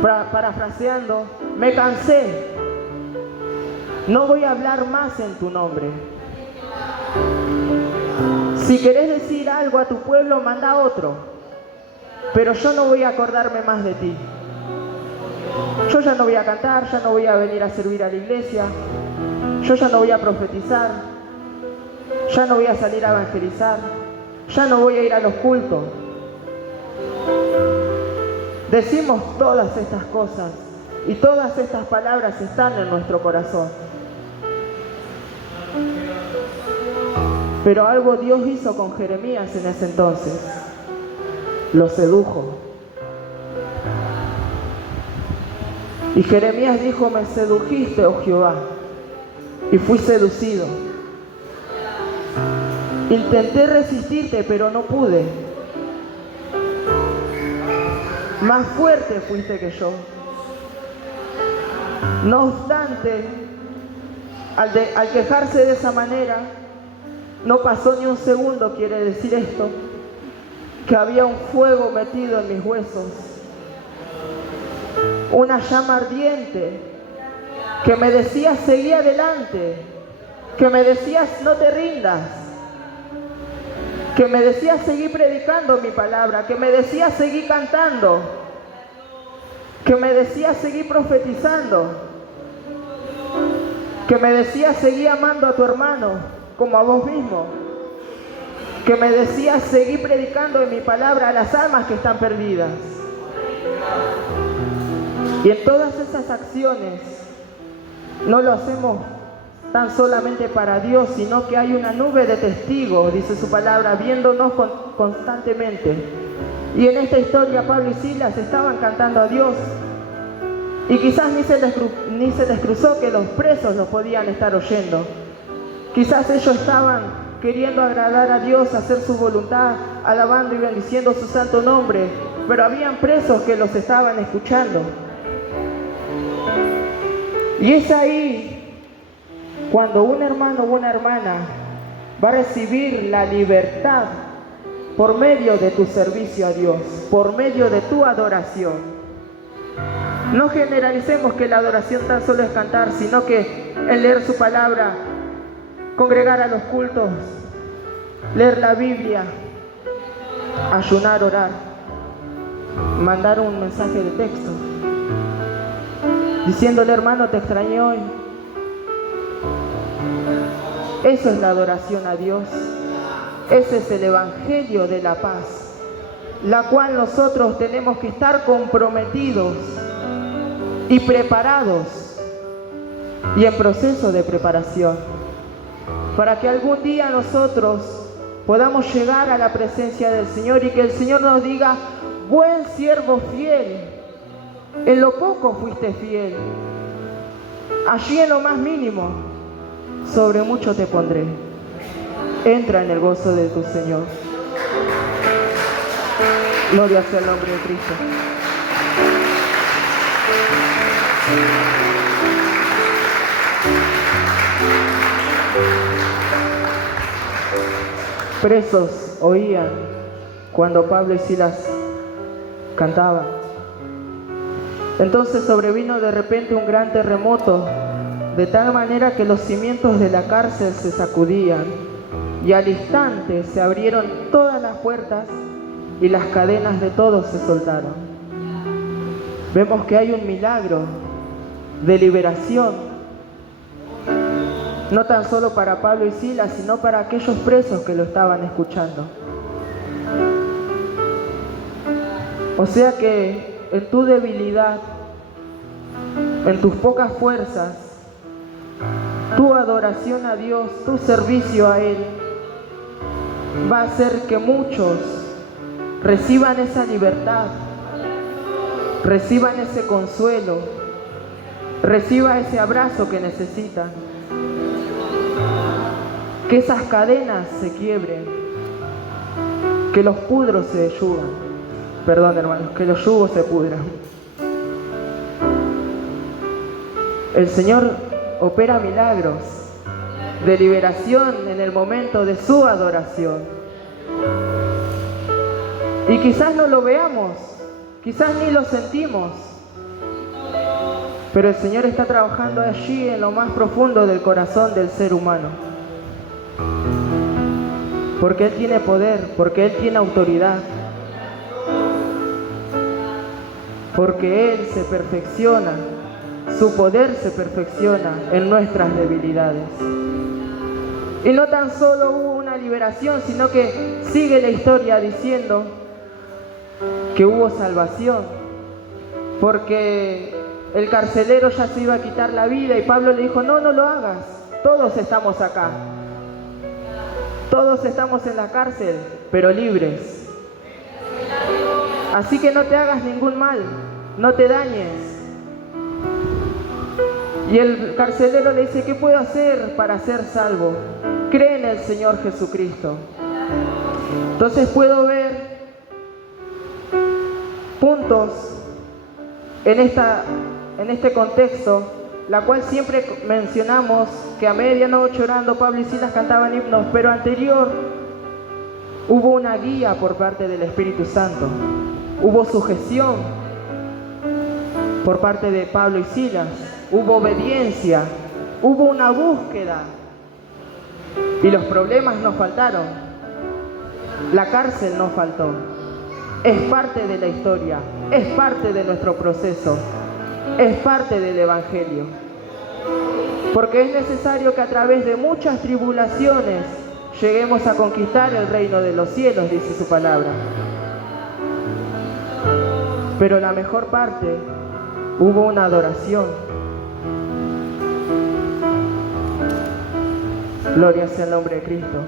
Parafraseando, me cansé, no voy a hablar más en tu nombre. Si querés decir algo a tu pueblo, manda a otro, pero yo no voy a acordarme más de ti. Yo ya no voy a cantar, ya no voy a venir a servir a la iglesia, yo ya no voy a profetizar, ya no voy a salir a evangelizar, ya no voy a ir a los cultos. Decimos todas estas cosas y todas estas palabras están en nuestro corazón. Pero algo Dios hizo con Jeremías en ese entonces. Lo sedujo. Y Jeremías dijo, me sedujiste, oh Jehová, y fui seducido. Intenté resistirte, pero no pude. Más fuerte fuiste que yo. No obstante, al quejarse de esa manera, no pasó ni un segundo, quiere decir esto, que había un fuego metido en mis huesos. Una llama ardiente que me decía seguí adelante, que me decía no te rindas, que me decía seguí predicando mi palabra, que me decía seguí cantando, que me decía seguí profetizando, que me decía seguí amando a tu hermano como a vos mismo, que me decía seguí predicando en mi palabra a las almas que están perdidas. Y en todas esas acciones no lo hacemos tan solamente para Dios, sino que hay una nube de testigos, dice su palabra, viéndonos constantemente. Y en esta historia Pablo y Silas estaban cantando a Dios. Y quizás ni se les cruzó que los presos lo podían estar oyendo. Quizás ellos estaban queriendo agradar a Dios, hacer su voluntad, alabando y bendiciendo su santo nombre. Pero habían presos que los estaban escuchando. Y es ahí cuando un hermano o una hermana va a recibir la libertad por medio de tu servicio a Dios, por medio de tu adoración. No generalicemos que la adoración tan solo es cantar, sino que el leer su palabra, congregar a los cultos, leer la Biblia, ayunar, orar, mandar un mensaje de texto, diciéndole: hermano, te extrañé hoy. Eso es la adoración a Dios. Ese es el evangelio de la paz, la cual nosotros tenemos que estar comprometidos y preparados y en proceso de preparación para que algún día nosotros podamos llegar a la presencia del Señor y que el Señor nos diga: buen siervo fiel, en lo poco fuiste fiel, allí en lo más mínimo, sobre mucho te pondré. Entra en el gozo de tu Señor. Gloria sea el nombre de Cristo. Presos oían cuando Pablo y Silas cantaban. Entonces sobrevino de repente un gran terremoto, de tal manera que los cimientos de la cárcel se sacudían, y al instante se abrieron todas las puertas y las cadenas de todos se soltaron. Vemos que hay un milagro de liberación, no tan solo para Pablo y Silas, sino para aquellos presos que lo estaban escuchando. O sea que en tu debilidad, en tus pocas fuerzas, tu adoración a Dios, tu servicio a Él, va a hacer que muchos reciban esa libertad, reciban ese consuelo, reciban ese abrazo que necesitan, que esas cadenas se quiebren, que los pudros se yugan, perdón hermanos, que los yugos se pudran. El Señor opera milagros de liberación en el momento de su adoración. Y quizás no lo veamos, quizás ni lo sentimos, pero el Señor está trabajando allí en lo más profundo del corazón del ser humano. Porque Él tiene poder, porque Él tiene autoridad, porque Él se perfecciona, su poder se perfecciona en nuestras debilidades. Y no tan solo hubo una liberación, sino que sigue la historia diciendo que hubo salvación, porque el carcelero ya se iba a quitar la vida y Pablo le dijo: no, no lo hagas, todos estamos acá, todos estamos en la cárcel, pero libres. Así que no te hagas ningún mal, no te dañes. Y el carcelero le dice: ¿qué puedo hacer para ser salvo? Cree en el Señor Jesucristo. Entonces puedo ver puntos en este contexto, la cual siempre mencionamos que a medianoche orando Pablo y Silas cantaban himnos, pero anterior hubo una guía por parte del Espíritu Santo, hubo sujeción por parte de Pablo y Silas, hubo obediencia, hubo una búsqueda y los problemas no faltaron, la cárcel no faltó. Es parte de la historia, es parte de nuestro proceso, es parte del Evangelio. Porque es necesario que a través de muchas tribulaciones lleguemos a conquistar el reino de los cielos, dice su palabra. Pero la mejor parte, hubo una adoración. Gloria sea el nombre de Cristo.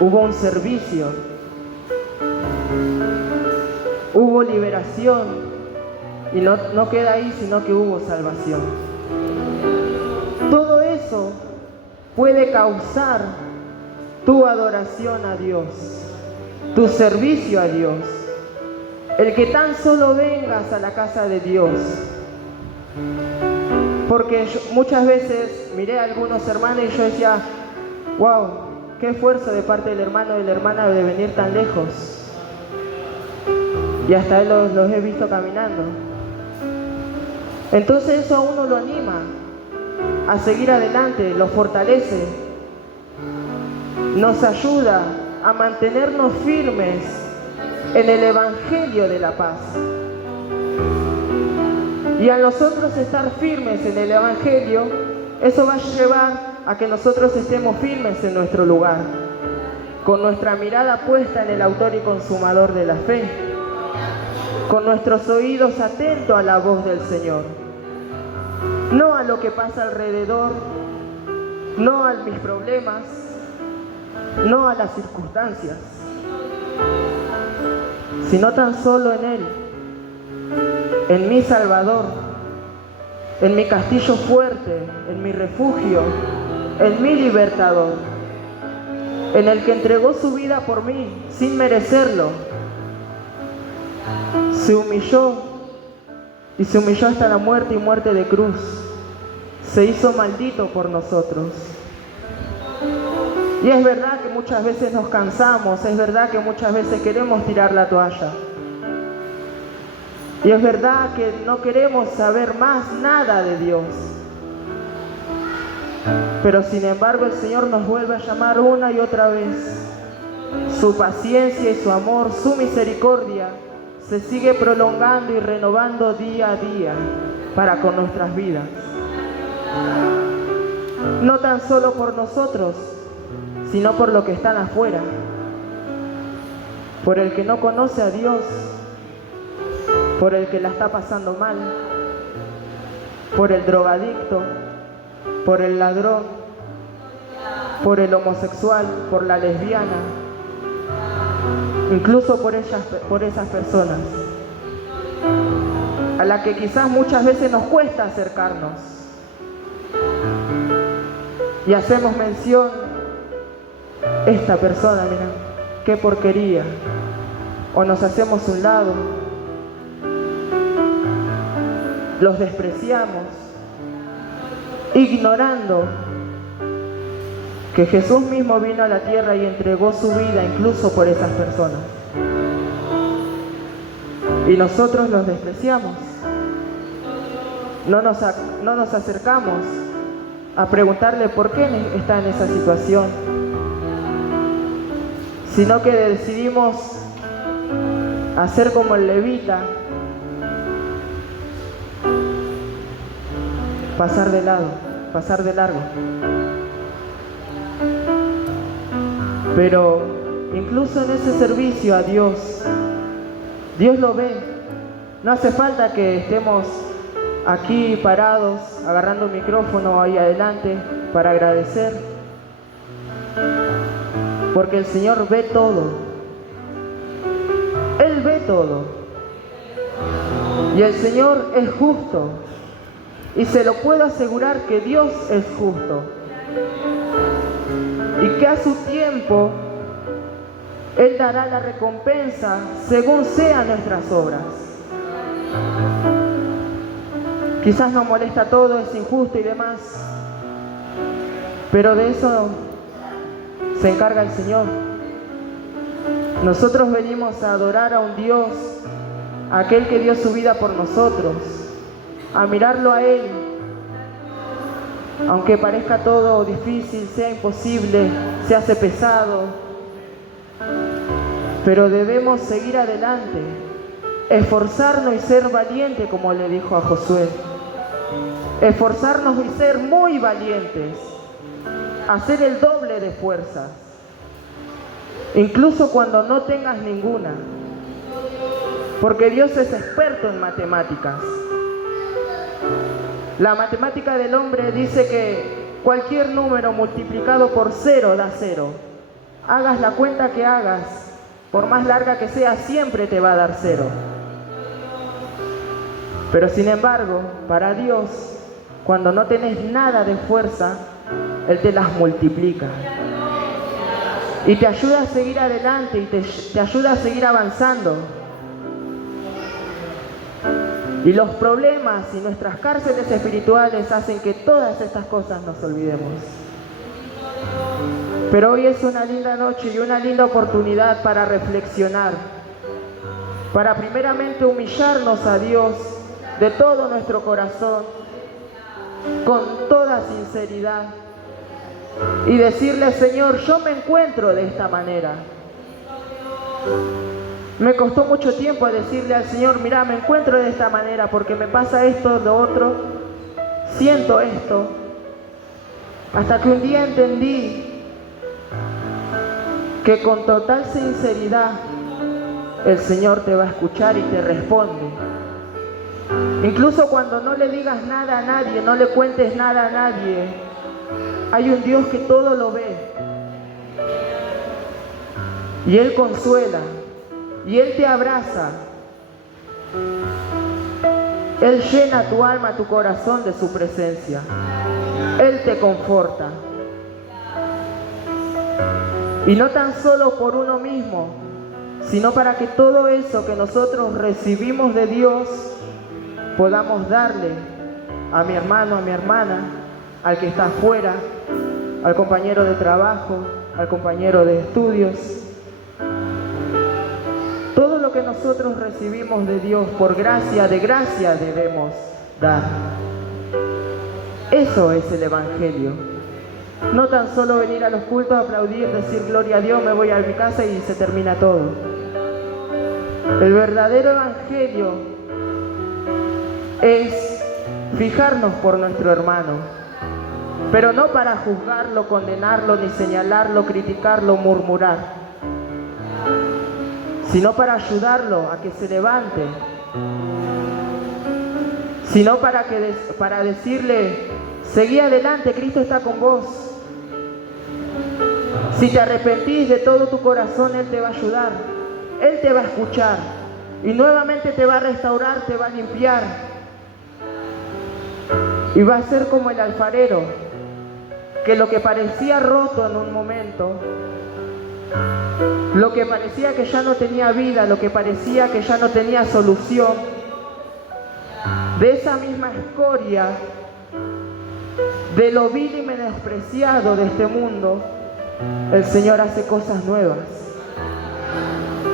Hubo un servicio, hubo liberación, y no queda ahí, sino que hubo salvación. Todo eso puede causar tu adoración a Dios, tu servicio a Dios. El que tan solo vengas a la casa de Dios. Porque muchas veces miré a algunos hermanos y yo decía, wow, qué esfuerzo de parte del hermano y de la hermana de venir tan lejos. Y hasta él los he visto caminando. Entonces eso a uno lo anima a seguir adelante, lo fortalece, nos ayuda a mantenernos firmes en el Evangelio de la paz. Y a nosotros estar firmes en el Evangelio, eso va a llevar a que nosotros estemos firmes en nuestro lugar, con nuestra mirada puesta en el autor y consumador de la fe, con nuestros oídos atentos a la voz del Señor, no a lo que pasa alrededor, no a mis problemas, no a las circunstancias, sino tan solo en Él, en mi Salvador, en mi castillo fuerte, en mi refugio, en mi libertador, en el que entregó su vida por mí sin merecerlo. Se humilló y se humilló hasta la muerte y muerte de cruz. Se hizo maldito por nosotros. Y es verdad que muchas veces nos cansamos, es verdad que muchas veces queremos tirar la toalla. Y es verdad que no queremos saber más nada de Dios. Pero sin embargo el Señor nos vuelve a llamar una y otra vez. Su paciencia y su amor, su misericordia se sigue prolongando y renovando día a día para con nuestras vidas. No tan solo por nosotros, sino por los que están afuera, por el que no conoce a Dios, por el que la está pasando mal, por el drogadicto, por el ladrón, por el homosexual, por la lesbiana, incluso por esas personas a las que quizás muchas veces nos cuesta acercarnos y hacemos mención, esta persona, mira, qué porquería, o nos hacemos un lado, los despreciamos, ignorando que Jesús mismo vino a la tierra y entregó su vida incluso por esas personas. Y nosotros los despreciamos. No nos acercamos a preguntarle por qué está en esa situación, sino que decidimos hacer como el levita, pasar de lado, pasar de largo. Pero incluso en ese servicio a Dios, Dios lo ve. No hace falta que estemos aquí parados, agarrando el micrófono ahí adelante para agradecer, porque el Señor ve todo. Él ve todo. Y el Señor es justo. Y se lo puedo asegurar que Dios es justo. Y que a su tiempo Él dará la recompensa según sean nuestras obras. Quizás nos molesta todo, es injusto y demás, pero de eso se encarga el Señor. Nosotros venimos a adorar a un Dios, a aquel que dio su vida por nosotros, a mirarlo a Él, aunque parezca todo difícil, sea imposible, se hace pesado, pero debemos seguir adelante, esforzarnos y ser valientes, como le dijo a Josué. Esforzarnos y ser muy valientes, hacer el doble de fuerza, incluso cuando no tengas ninguna, porque Dios es experto en matemáticas. La matemática del hombre dice que cualquier número multiplicado por 0 da 0. Hagas la cuenta que hagas, por más larga que sea, siempre te va a dar 0. Pero sin embargo, para Dios, cuando no tenés nada de fuerza, Él te las multiplica. Y te ayuda a seguir adelante y te ayuda a seguir avanzando. Y los problemas y nuestras cárceles espirituales hacen que todas estas cosas nos olvidemos. Pero hoy es una linda noche y una linda oportunidad para reflexionar, para primeramente humillarnos a Dios de todo nuestro corazón, con toda sinceridad, y decirle: Señor, yo me encuentro de esta manera. Me costó mucho tiempo decirle al Señor: mira, me encuentro de esta manera porque me pasa esto, lo otro, siento esto. Hasta que un día entendí que con total sinceridad el Señor te va a escuchar y te responde. Incluso cuando no le digas nada a nadie, no le cuentes nada a nadie, hay un Dios que todo lo ve. Y Él consuela. Y Él te abraza. Él llena tu alma, tu corazón de su presencia. Él te conforta. Y no tan solo por uno mismo, sino para que todo eso que nosotros recibimos de Dios podamos darle a mi hermano, a mi hermana, al que está afuera, al compañero de trabajo, al compañero de estudios. Todo lo que nosotros recibimos de Dios por gracia, de gracia debemos dar. Eso es el Evangelio. No tan solo venir a los cultos, aplaudir, decir gloria a Dios, me voy a mi casa y se termina todo. El verdadero Evangelio es fijarnos por nuestro hermano, pero no para juzgarlo, condenarlo, ni señalarlo, criticarlo, murmurar, sino para ayudarlo a que se levante, sino para decirle: seguí adelante, Cristo está con vos. Si te arrepentís de todo tu corazón, Él te va a ayudar, Él te va a escuchar y nuevamente te va a restaurar, te va a limpiar. Y va a ser como el alfarero, que lo que parecía roto en un momento, lo que parecía que ya no tenía vida, lo que parecía que ya no tenía solución, de esa misma escoria, de lo vil y menospreciado de este mundo, el Señor hace cosas nuevas.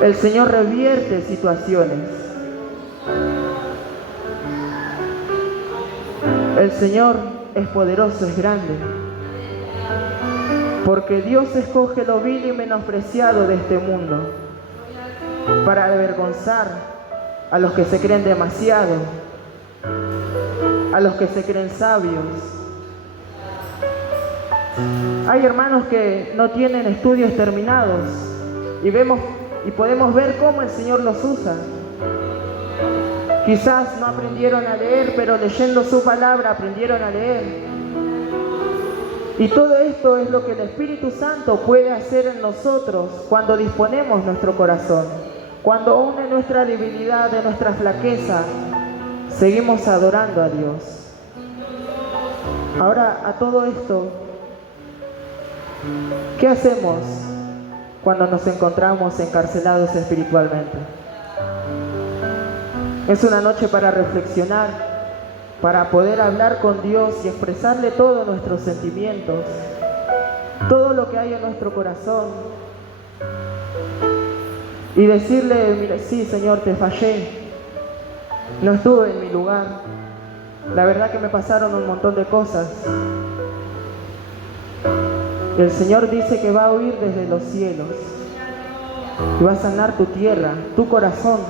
El Señor revierte situaciones. El Señor es poderoso, es grande. Porque Dios escoge lo vil y menospreciado de este mundo para avergonzar a los que se creen demasiado, a los que se creen sabios. Hay hermanos que no tienen estudios terminados y podemos ver cómo el Señor los usa. Quizás no aprendieron a leer, pero leyendo su palabra aprendieron a leer. Y todo esto es lo que el Espíritu Santo puede hacer en nosotros cuando disponemos nuestro corazón, cuando aún en nuestra debilidad, en nuestra flaqueza, seguimos adorando a Dios. Ahora, a todo esto, ¿qué hacemos cuando nos encontramos encarcelados espiritualmente? Es una noche para reflexionar, para poder hablar con Dios y expresarle todos nuestros sentimientos, todo lo que hay en nuestro corazón, y decirle: mira, sí, Señor, te fallé, no estuve en mi lugar, la verdad que me pasaron un montón de cosas. El Señor dice que va a oír desde los cielos y va a sanar tu tierra, tu corazón,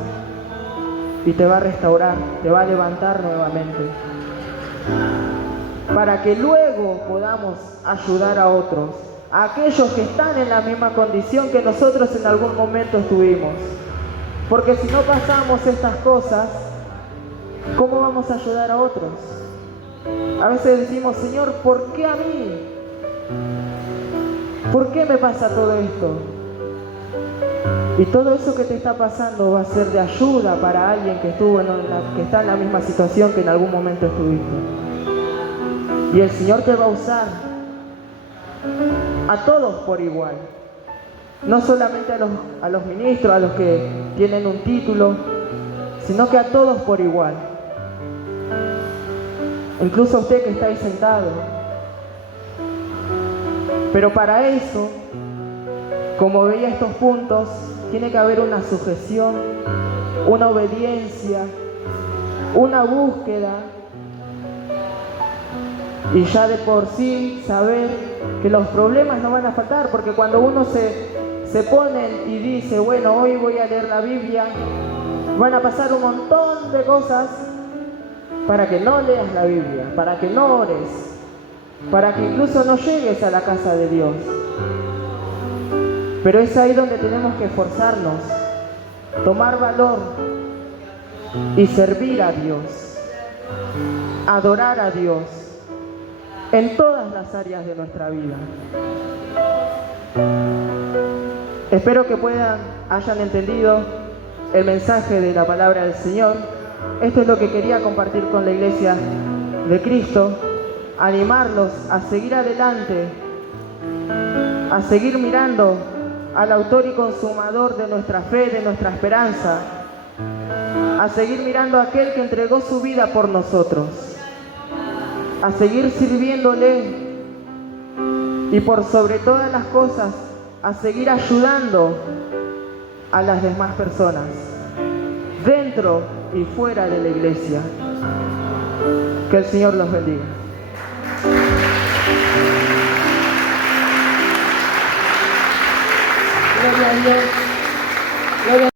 y te va a restaurar, te va a levantar nuevamente, para que luego podamos ayudar a otros, a aquellos que están en la misma condición que nosotros en algún momento estuvimos. Porque si no pasamos estas cosas, ¿cómo vamos a ayudar a otros? A veces decimos, Señor, ¿por qué a mí? ¿Por qué me pasa todo esto? Y todo eso que te está pasando va a ser de ayuda para alguien que está en la misma situación que en algún momento estuviste. Y el Señor te va a usar a todos por igual. No solamente a los ministros, a los que tienen un título, sino que a todos por igual. Incluso a usted que está ahí sentado. Pero para eso, como veía estos puntos, tiene que haber una sujeción, una obediencia, una búsqueda, y ya de por sí saber que los problemas no van a faltar, porque cuando uno se pone y dice, bueno, hoy voy a leer la Biblia, van a pasar un montón de cosas para que no leas la Biblia, para que no ores, para que incluso no llegues a la casa de Dios. Pero es ahí donde tenemos que esforzarnos, tomar valor y servir a Dios, adorar a Dios en todas las áreas de nuestra vida. Espero que hayan entendido el mensaje de la palabra del Señor. Esto es lo que quería compartir con la Iglesia de Cristo, animarlos a seguir adelante, a seguir mirando al autor y consumador de nuestra fe, de nuestra esperanza, a seguir mirando a aquel que entregó su vida por nosotros, a seguir sirviéndole y por sobre todas las cosas, a seguir ayudando a las demás personas, dentro y fuera de la iglesia. Que el Señor los bendiga. Gloria a Dios.